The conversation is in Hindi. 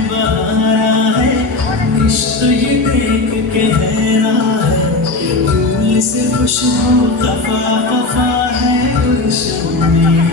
बहारा है, इश्क ये देख के हैरान है, फूल से खुशबू खफा खफा है गुलशन में।